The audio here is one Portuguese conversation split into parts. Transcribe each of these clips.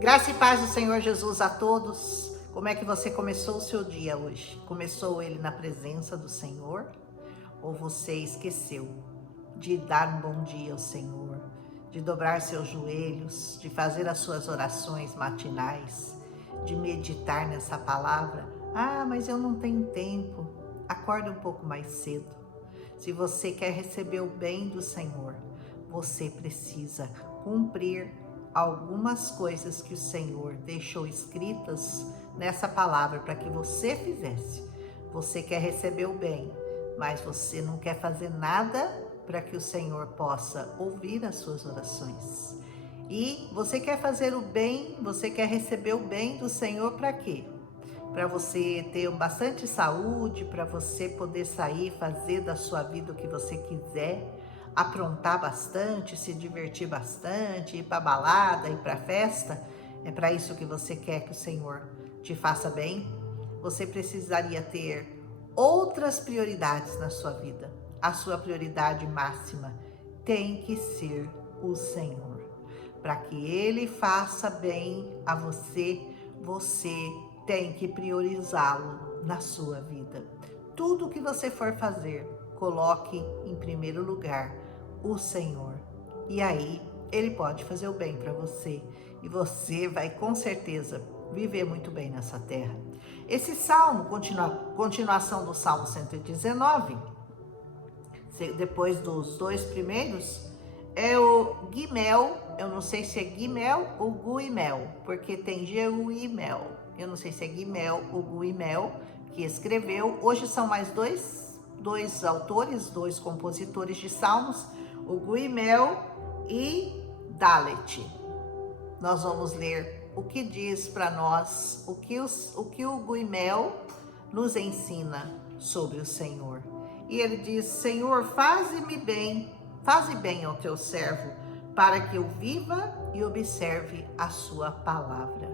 Graça e paz do Senhor Jesus a todos. Como é que você começou o seu dia hoje? Começou ele na presença do Senhor? Ou você esqueceu de dar um bom dia ao Senhor, de dobrar seus joelhos, de fazer as suas orações matinais, de meditar nessa palavra? Ah, mas eu não tenho tempo. Acorda um pouco mais cedo. Se você quer receber o bem do Senhor, você precisa cumprir algumas coisas que o Senhor deixou escritas nessa palavra para que você fizesse. Você quer receber o bem, mas você não quer fazer nada para que o Senhor possa ouvir as suas orações. E você quer fazer o bem, você quer receber o bem do Senhor para quê? Para você ter bastante saúde, para você poder sair, fazer da sua vida o que você quiser, aprontar bastante, se divertir bastante, ir para balada, ir para festa. É para isso que você quer que o Senhor te faça bem? Você precisaria ter outras prioridades na sua vida. A sua prioridade máxima tem que ser o Senhor. Para que Ele faça bem a você, você tem que priorizá-lo na sua vida. Tudo que você for fazer, coloque em primeiro lugar o Senhor. E aí, Ele pode fazer o bem para você. E você vai, com certeza, viver muito bem nessa terra. Esse salmo, continuação do Salmo 119, depois dos dois primeiros, é o Gimel. Eu não sei se é Gimel ou Guimel, porque tem Geuimel. Eu não sei se é Gimel ou Guimel que escreveu. Hoje são mais dois autores, dois compositores de salmos, o Guimel e Dalet. Nós vamos ler o que diz para nós, o que o Guimel nos ensina sobre o Senhor. E ele diz: Senhor, faze bem ao teu servo, para que eu viva e observe a sua palavra.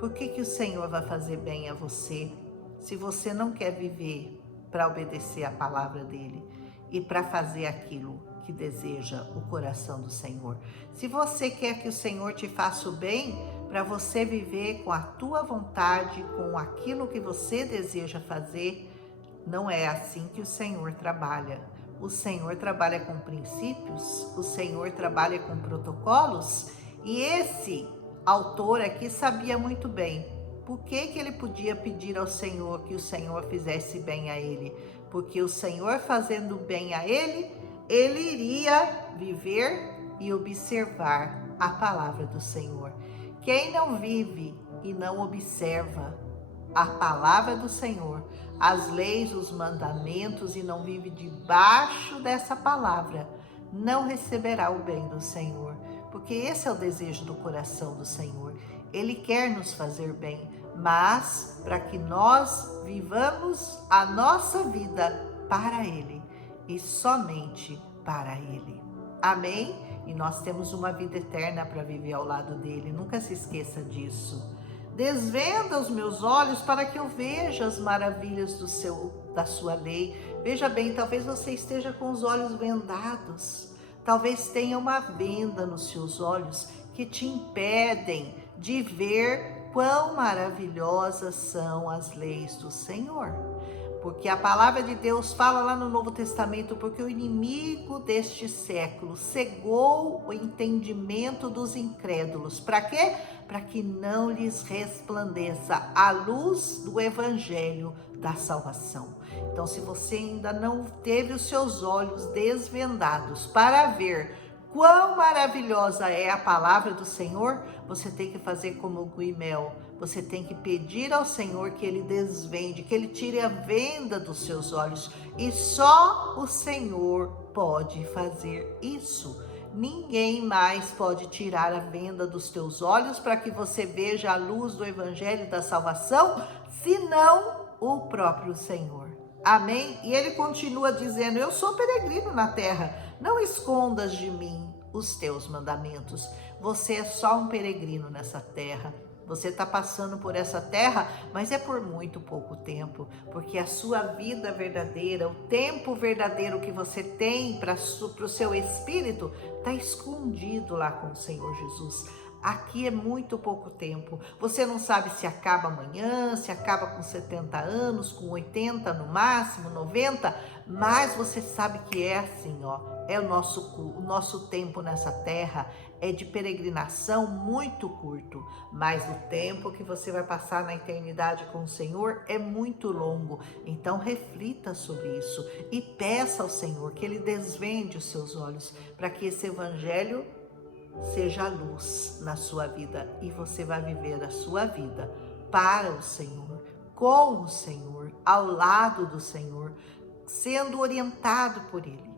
Por que o Senhor vai fazer bem a você, se você não quer viver para obedecer a palavra dele e para fazer aquilo que deseja o coração do Senhor? Se você quer que o Senhor te faça o bem, para você viver com a tua vontade, com aquilo que você deseja fazer, não é assim que o Senhor trabalha. O Senhor trabalha com princípios, o Senhor trabalha com protocolos, e esse autor aqui sabia muito bem por que ele podia pedir ao Senhor que o Senhor fizesse bem a ele. Porque o Senhor fazendo bem a ele, ele iria viver e observar a palavra do Senhor. Quem não vive e não observa a palavra do Senhor, as leis, os mandamentos, e não vive debaixo dessa palavra, não receberá o bem do Senhor. Porque esse é o desejo do coração do Senhor. Ele quer nos fazer bem, mas para que nós vivamos a nossa vida para Ele e somente para Ele. Amém? E nós temos uma vida eterna para viver ao lado dele. Nunca se esqueça disso. Desvenda os meus olhos para que eu veja as maravilhas da sua lei. Veja bem, talvez você esteja com os olhos vendados. Talvez tenha uma venda nos seus olhos que te impedem de ver quão maravilhosas são as leis do Senhor. Porque a palavra de Deus fala lá no Novo Testamento, porque o inimigo deste século cegou o entendimento dos incrédulos. Para quê? Para que não lhes resplandeça a luz do evangelho da salvação. Então, se você ainda não teve os seus olhos desvendados para ver quão maravilhosa é a palavra do Senhor, você tem que fazer como o Guimel. Você tem que pedir ao Senhor que Ele desvende, que Ele tire a venda dos seus olhos. E só o Senhor pode fazer isso. Ninguém mais pode tirar a venda dos teus olhos para que você veja a luz do Evangelho da salvação, senão o próprio Senhor. Amém? E ele continua dizendo: eu sou peregrino na terra, não escondas de mim os teus mandamentos. Você é só um peregrino nessa terra. Você está passando por essa terra, mas é por muito pouco tempo, porque a sua vida verdadeira, o tempo verdadeiro que você tem para o seu espírito, está escondido lá com o Senhor Jesus. Aqui é muito pouco tempo. Você não sabe se acaba amanhã, se acaba com 70 anos, com 80 no máximo, 90, mas você sabe que é assim, ó. É o nosso tempo nessa terra é de peregrinação muito curto, mas o tempo que você vai passar na eternidade com o Senhor é muito longo. Então reflita sobre isso e peça ao Senhor que Ele desvende os seus olhos para que esse evangelho seja luz na sua vida e você vai viver a sua vida para o Senhor, com o Senhor, ao lado do Senhor, sendo orientado por Ele,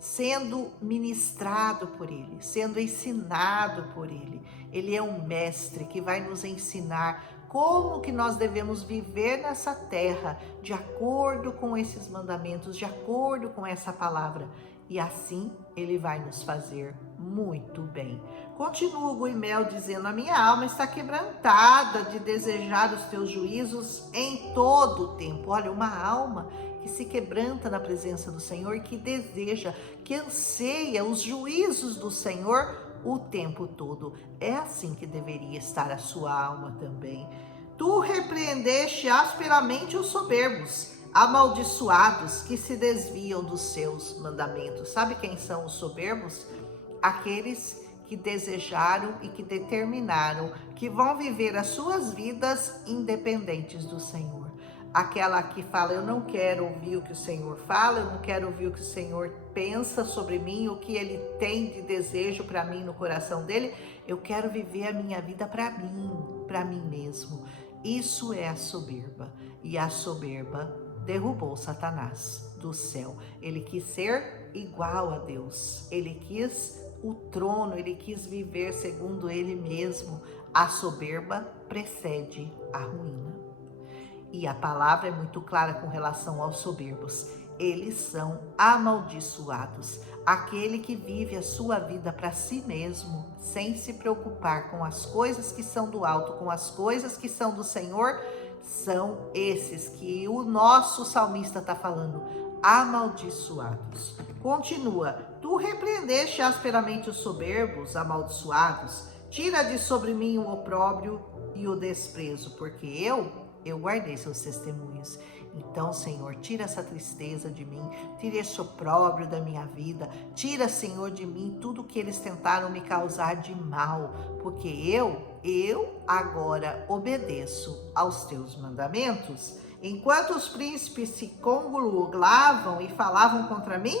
sendo ministrado por Ele, sendo ensinado por Ele. Ele é um mestre que vai nos ensinar como que nós devemos viver nessa terra, de acordo com esses mandamentos, de acordo com essa palavra. E assim Ele vai nos fazer muito bem. Continua o Guimel dizendo: a minha alma está quebrantada de desejar os teus juízos em todo o tempo. Olha, uma alma que se quebranta na presença do Senhor, que deseja, que anseia os juízos do Senhor o tempo todo. É assim que deveria estar a sua alma também. Tu repreendeste asperamente os soberbos, amaldiçoados que se desviam dos seus mandamentos. Sabe quem são os soberbos? Aqueles que desejaram e que determinaram que vão viver as suas vidas independentes do Senhor. Aquela que fala: eu não quero ouvir o que o Senhor fala, eu não quero ouvir o que o Senhor pensa sobre mim, o que Ele tem de desejo para mim no coração dele, eu quero viver a minha vida para mim mesmo. Isso é a soberba, e a soberba derrubou Satanás do céu. Ele quis ser igual a Deus, ele quis o trono, ele quis viver segundo ele mesmo. A soberba precede a ruína. E a palavra é muito clara com relação aos soberbos. Eles são amaldiçoados. Aquele que vive a sua vida para si mesmo, sem se preocupar com as coisas que são do alto, com as coisas que são do Senhor, são esses que o nosso salmista está falando, amaldiçoados. Continua: tu repreendeste asperamente os soberbos, amaldiçoados, tira de sobre mim o opróbrio e o desprezo, porque eu guardei seus testemunhos. Então, Senhor, tira essa tristeza de mim, tira esse opróbrio da minha vida, tira, Senhor, de mim tudo que eles tentaram me causar de mal, porque eu agora obedeço aos teus mandamentos. Enquanto os príncipes se congratulavam e falavam contra mim,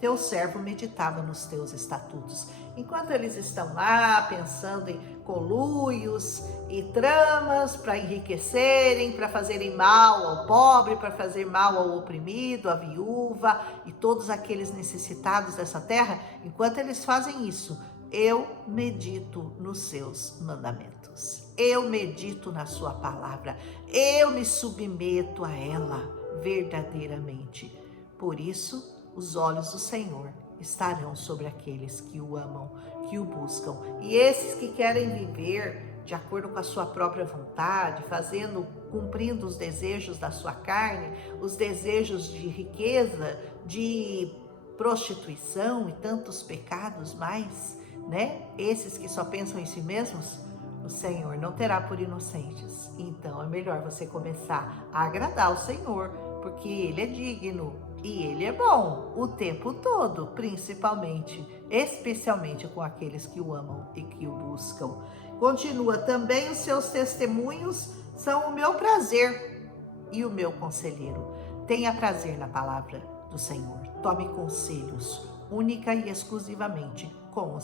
teu servo meditava nos teus estatutos. Enquanto eles estão lá pensando em conluios e tramas para enriquecerem, para fazerem mal ao pobre, para fazer mal ao oprimido, à viúva e todos aqueles necessitados dessa terra, enquanto eles fazem isso, eu medito nos seus mandamentos. Eu medito na sua palavra. Eu me submeto a ela verdadeiramente. Por isso, os olhos do Senhor estarão sobre aqueles que o amam, que o buscam. E esses que querem viver de acordo com a sua própria vontade, cumprindo os desejos da sua carne, os desejos de riqueza, de prostituição e tantos pecados mais, né? Esses que só pensam em si mesmos, o Senhor não terá por inocentes. Então é melhor você começar a agradar o Senhor, porque Ele é digno. E Ele é bom o tempo todo, especialmente com aqueles que o amam e que o buscam. Continua: também os seus testemunhos são o meu prazer e o meu conselheiro. Tenha prazer na palavra do Senhor. Tome conselhos única e exclusivamente com o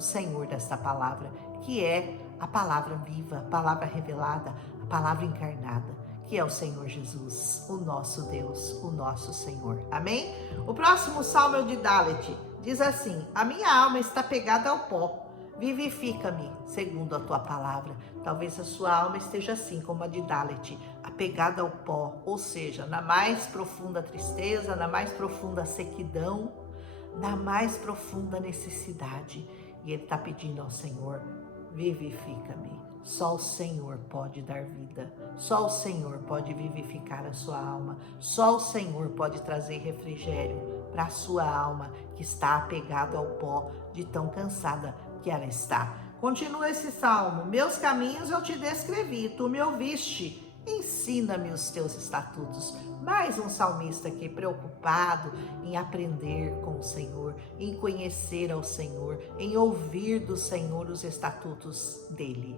Senhor desta palavra, que é a palavra viva, a palavra revelada, a palavra encarnada, que é o Senhor Jesus, o nosso Deus, o nosso Senhor. Amém? O próximo salmo é o de Dalet. Diz assim: a minha alma está pegada ao pó, vivifica-me segundo a tua palavra. Talvez a sua alma esteja assim como a de Dalet, apegada ao pó, ou seja, na mais profunda tristeza, na mais profunda sequidão, na mais profunda necessidade. E ele está pedindo ao Senhor: vivifica-me. Só o Senhor pode dar vida, só o Senhor pode vivificar a sua alma, só o Senhor pode trazer refrigério para a sua alma que está apegada ao pó de tão cansada que ela está. Continua esse salmo. Meus caminhos eu te descrevi, tu me ouviste. Ensina-me os teus estatutos. Mais um salmista aqui preocupado em aprender com o Senhor, em conhecer ao Senhor, em ouvir do Senhor os estatutos dele.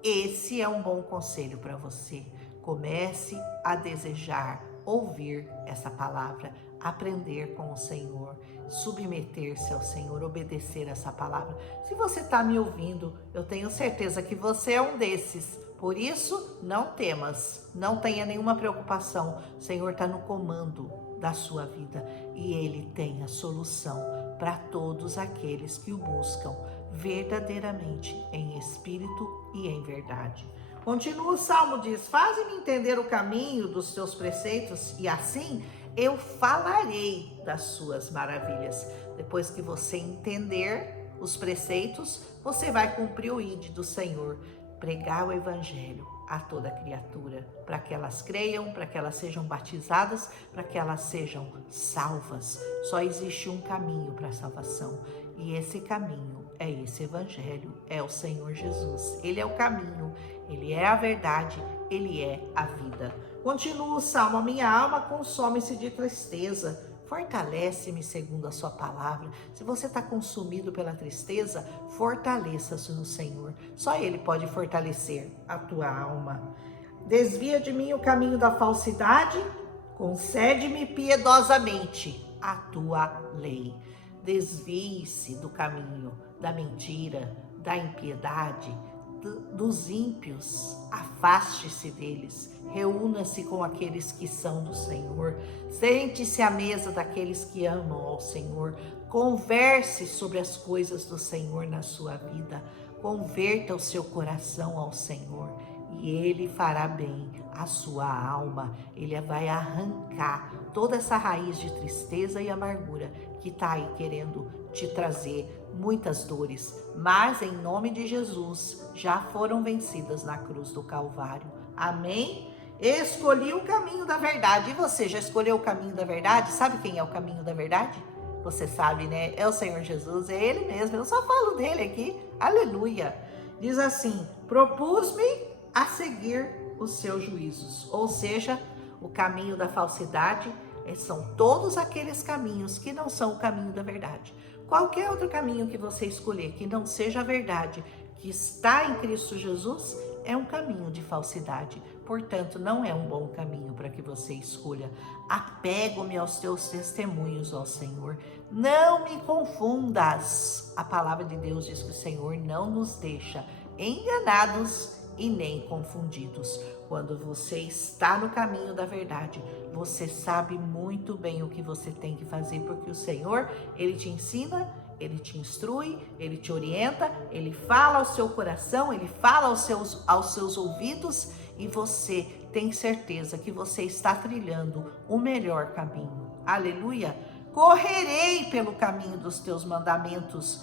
Esse é um bom conselho para você. Comece a desejar ouvir essa palavra, aprender com o Senhor, submeter-se ao Senhor, obedecer essa palavra. Se você está me ouvindo, eu tenho certeza que você é um desses. Por isso, não temas, não tenha nenhuma preocupação. O Senhor está no comando da sua vida e Ele tem a solução para todos aqueles que o buscam verdadeiramente em espírito e em verdade. Continua o Salmo, diz: faze-me entender o caminho dos teus preceitos e assim eu falarei das suas maravilhas. Depois que você entender os preceitos, você vai cumprir o ID do Senhor. Pregar o evangelho a toda criatura, para que elas creiam, para que elas sejam batizadas, para que elas sejam salvas. Só existe um caminho para a salvação, e esse caminho é esse evangelho, é o Senhor Jesus. Ele é o caminho, ele é a verdade, ele é a vida. Continua o salmo: a minha alma consome-se de tristeza. Fortalece-me segundo a sua palavra. Se você está consumido pela tristeza, fortaleça-se no Senhor. Só Ele pode fortalecer a tua alma. Desvia de mim o caminho da falsidade, concede-me piedosamente a tua lei. Desvie-se do caminho da mentira, da impiedade, dos ímpios, afaste-se deles, reúna-se com aqueles que são do Senhor, sente-se à mesa daqueles que amam ao Senhor, converse sobre as coisas do Senhor na sua vida, converta o seu coração ao Senhor e Ele fará bem a sua alma, Ele vai arrancar toda essa raiz de tristeza e amargura que está aí querendo te trazer muitas dores, mas em nome de Jesus já foram vencidas na cruz do Calvário. Amém? Escolhi o caminho da verdade. E você já escolheu o caminho da verdade? Sabe quem é o caminho da verdade? Você sabe, né? É o Senhor Jesus, é Ele mesmo. Eu só falo dele aqui. Aleluia. Diz assim: propus-me a seguir os seus juízos. Ou seja, o caminho da falsidade são todos aqueles caminhos que não são o caminho da verdade. Qualquer outro caminho que você escolher que não seja a verdade, que está em Cristo Jesus, é um caminho de falsidade. Portanto, não é um bom caminho para que você escolha. Apego-me aos teus testemunhos, ó Senhor. Não me confundas. A palavra de Deus diz que o Senhor não nos deixa enganados e nem confundidos. Quando você está no caminho da verdade, você sabe muito bem o que você tem que fazer, porque o Senhor, Ele te ensina, Ele te instrui, Ele te orienta, Ele fala ao seu coração, Ele fala aos seus ouvidos, e você tem certeza que você está trilhando o melhor caminho. Aleluia! Correrei pelo caminho dos teus mandamentos.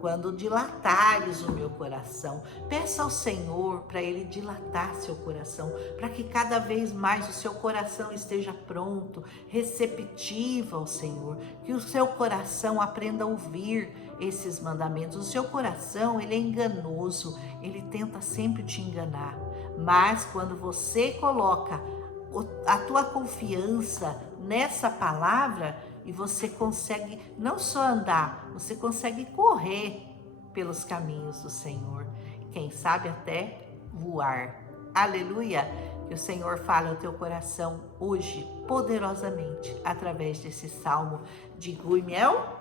Quando dilatares o meu coração. Peça ao Senhor para Ele dilatar seu coração, para que cada vez mais o seu coração esteja pronto, receptivo ao Senhor, que o seu coração aprenda a ouvir esses mandamentos. O seu coração, ele é enganoso, ele tenta sempre te enganar, mas quando você coloca a tua confiança nessa palavra, e você consegue não só andar, você consegue correr pelos caminhos do Senhor. Quem sabe até voar. Aleluia! Que o Senhor fale ao teu coração hoje, poderosamente, através desse salmo de Guimel,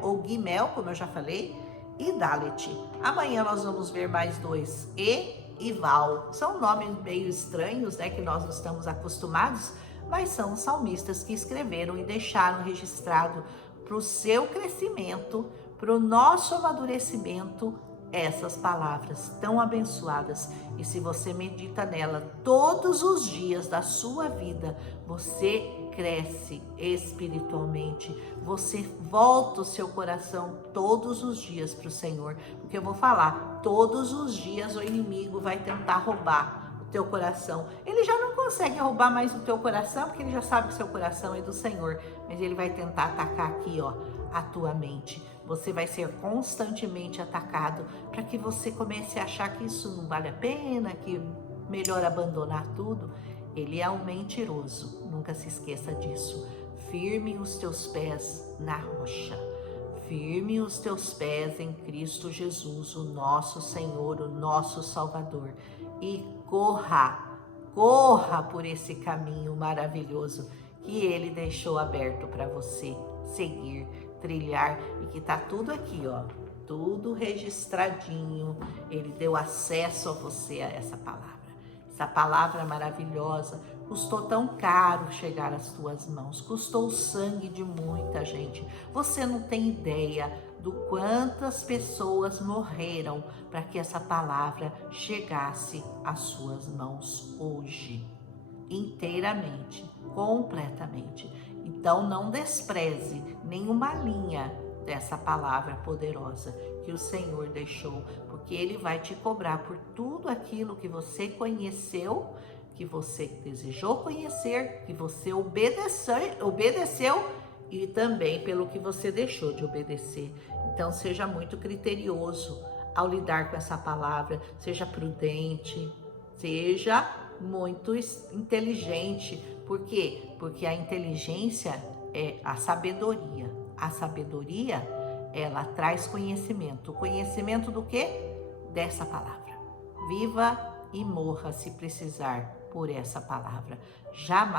ou Guimel, como eu já falei, e Dalet. Amanhã nós vamos ver mais dois, e Val. São nomes meio estranhos, né, que nós não estamos acostumados, mas são salmistas que escreveram e deixaram registrado para o seu crescimento, para o nosso amadurecimento, essas palavras tão abençoadas. E se você medita nela todos os dias da sua vida, você cresce espiritualmente, você volta o seu coração todos os dias para o Senhor, porque eu vou falar, todos os dias o inimigo vai tentar roubar teu coração. Ele já não consegue roubar mais o teu coração, porque ele já sabe que seu coração é do Senhor, mas ele vai tentar atacar aqui, ó, a tua mente. você vai ser constantemente atacado para que você comece a achar que isso não vale a pena, que melhor abandonar tudo. Ele é um mentiroso, nunca se esqueça disso. Firme os teus pés na rocha. Firme os teus pés em Cristo Jesus, o nosso Senhor, o nosso Salvador. E corra por esse caminho maravilhoso que Ele deixou aberto para você seguir, trilhar, e que tá tudo aqui, ó, tudo registradinho. Ele deu acesso a você a essa palavra. Essa palavra maravilhosa, custou tão caro chegar às tuas mãos, custou o sangue de muita gente. Você não tem ideia do quantas pessoas morreram para que essa palavra chegasse às suas mãos hoje, inteiramente, completamente. Então não despreze nenhuma linha dessa palavra poderosa que o Senhor deixou, porque Ele vai te cobrar por tudo aquilo que você conheceu, que você desejou conhecer, que você obedeceu e também pelo que você deixou de obedecer. Então seja muito criterioso ao lidar com essa palavra, seja prudente, seja muito inteligente. Por quê? Porque a inteligência é a sabedoria. A sabedoria, ela traz conhecimento. O conhecimento do quê? Dessa palavra. Viva e morra, se precisar, por essa palavra. Jamais